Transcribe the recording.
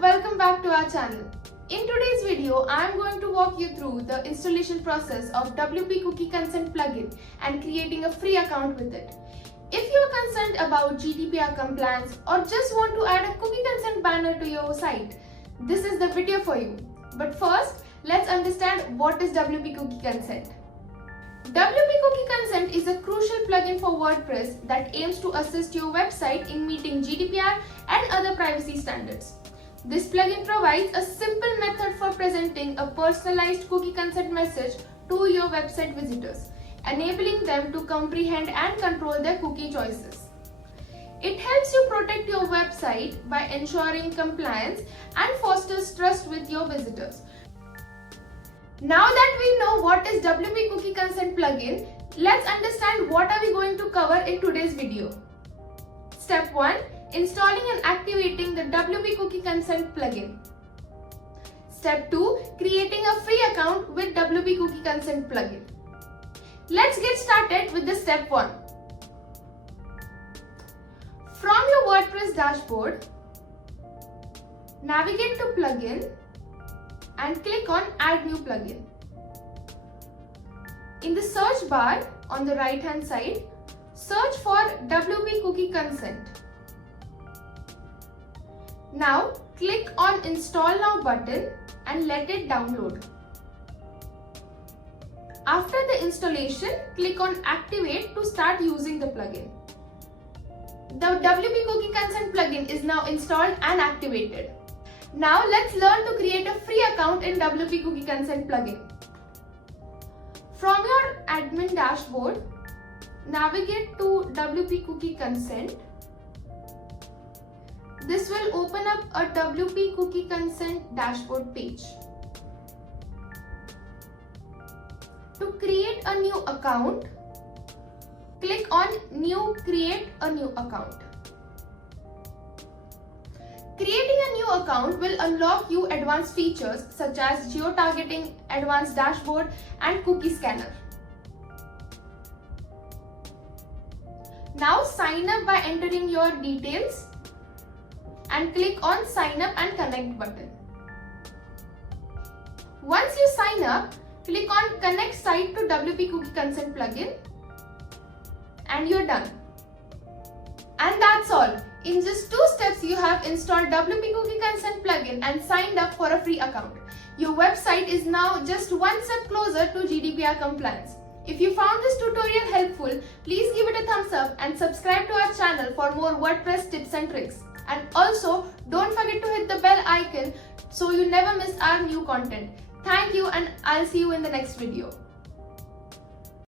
welcome back to our channel. In today's video, I am going to walk you through the installation process of WP Cookie Consent plugin and creating a free account with it. If you are concerned about GDPR compliance or just want to add a cookie consent banner to your site, this is the video for you. But first, let's understand what is WP Cookie Consent. WP Cookie Consent is a crucial plugin for WordPress that aims to assist your website in meeting GDPR and other privacy standards. This plugin provides a simple method for presenting a personalized cookie consent message to your website visitors, enabling them to comprehend and control their cookie choices. It helps you protect your website by ensuring compliance and fosters trust with your visitors. Now that we know what is WP Cookie Consent plugin, let's understand what are we going to cover in today's video. Step 1. Installing and activating the WP Cookie Consent plugin. Step 2. Creating a free account with WP Cookie Consent plugin. Let's get started with the step 1. From your WordPress dashboard, navigate to Plugin and click on Add New Plugin. In the search bar on the right hand side, search for WP Cookie Consent. Now click on Install Now button and let it download. After the installation, click on Activate to start using the plugin. The WP Cookie Consent plugin is now installed and activated. Now let's learn to create a free account in WP Cookie Consent plugin. From your admin dashboard, navigate to WP Cookie Consent. This will open up a WP Cookie Consent dashboard page. To create a new account, click on Create a New Account. Creating a new account will unlock you advanced features such as geo-targeting, advanced dashboard, and cookie scanner. Now sign up by entering your details and click on Sign Up and Connect button. Once you sign up, click on Connect Site to WP Cookie Consent plugin and you're done. And that's all. In just 2 steps, you have installed WP Cookie Consent plugin and signed up for a free account. Your website is now just one step closer to GDPR compliance. If you found this tutorial helpful, please give it a thumbs up and subscribe to our channel for more WordPress tips and tricks. And also, don't forget to hit the bell icon so you never miss our new content. Thank you, and I'll see you in the next video.